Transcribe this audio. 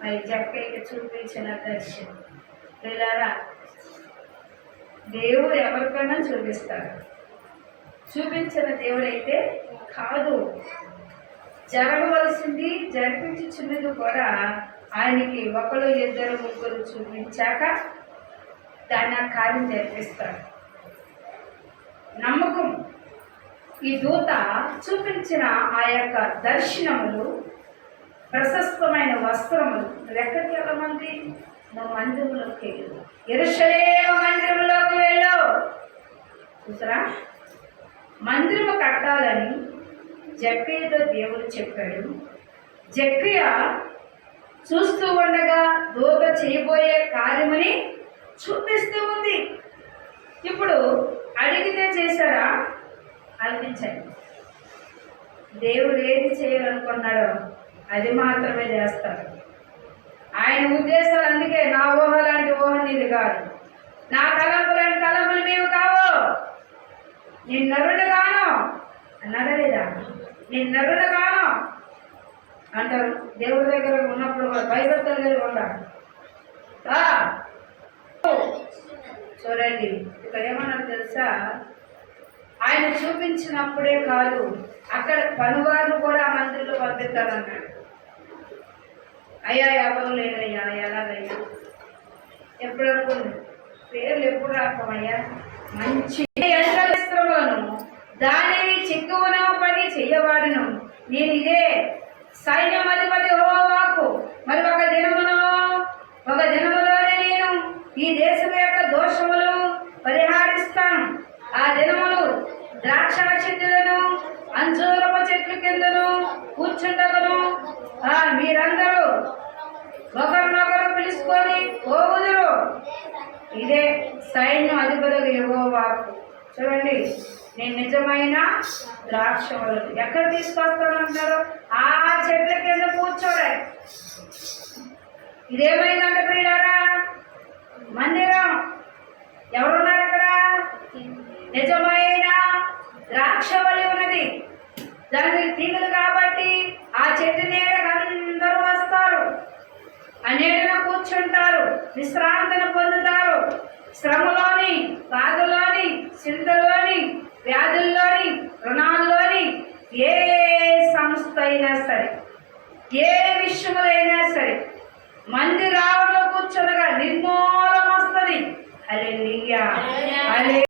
మరి జక్కయ్యకి చూపించిన దర్శనం. పిల్లరా, దేవుడు ఎవరికైనా చూపిస్తాడు. చూపించిన దేవుడైతే కాదు, జరగవలసింది జరిపించుచున్నది కూడా ఆయనకి ఒకరు ఇద్దరు ముగ్గురు చూపించాక దాన్ని ఆ కార్యం జరిపిస్తాడు. నమ్మకం. ఈ దూత చూపించిన ఆ యొక్క దర్శనములు, ప్రశస్తమైన వస్త్రములు. ఎక్కడికి వెళ్ళమంది? నువ్వు మందిరంలోకి వెళ్ళు, యెరూషలేము మందిరంలోకి వెళ్ళు. చూసారా, మందిరము కట్టాలని జక్కయ్యతో దేవుడు చెప్పాడు. జక్కయ్య చూస్తూ ఉండగా దూత చేయబోయే కార్యమని చూపిస్తూ ఉంది. ఇప్పుడు అడిగితే చేశారా? అనిపించండి. దేవుడు ఏది చేయాలనుకున్నాడో అది మాత్రమే చేస్తాడు. ఆయన ఉద్దేశాలు, అందుకే నా ఊహ లాంటి ఊహ నీది కాదు, నా తలంపు లాంటి తలంపులు నీవు కావు. నేను నరుడు కాను అన్నాడా లేదా? నేను నరుడు కాను అంటారు. దేవుడి దగ్గర ఉన్నప్పుడు కూడా భయభక్తులు కలిగి ఉండాలి. చూడండి, ఇక్కడ ఏమన్నా తెలుసా? ఆయన చూపించినప్పుడే కాదు, అక్కడ పనివారిని కూడా మందిరంలో పంపిస్తారన్నాడు. అయ్యా ఎవరు లేదయ్యా, ఎలాగయ్యా? ఎప్పుడు అనుకుంది పేర్లు ఎప్పుడు రాకమయ్యా? మంచి యంత్రవస్త్రములను దానిని చిక్కువను పని చెయ్యవాడును నేను, ఇదే సైన్యం అధిపతి యెహోవాకు. మరి ఒక దినములోనే నేను ఈ దేశం యొక్క దోషములు పరిహారిస్తాను. ఆ దినములు ద్రాక్ష చెట్లను అంజూరపు చెట్ల కిందను కూర్చుండగను. మీరందరూ ఒకరినొకరు పిలుచుకొని పోవుదురు. ఇదే సైన్యం అధిపతులకు యెహోవాకు. చూడండి, నేను నిజమైన ద్రాక్షవల్లి. ఎక్కడ తీసుకొస్తానంటారు? ఆ చెట్ల కింద కూర్చోడే. ఇదేమైందంటే ప్రియులారా, మందిరం. ఎవరున్నారు ఇక్కడ? నిజమైన ద్రాక్షవల్లి ఉన్నది. దానికి తీగలు కాబట్టి ఆ చెట్టు నీడకు అందరూ వస్తారు. ఆ నీడన కూర్చుంటారు, విశ్రాంతిని పొందుతారు. శ్రమలోని, బాధలోని, చింతలోని, వ్యాధుల్లోని, రుణాల్లోని ఏ సంస్థ అయినా సరే, ఏ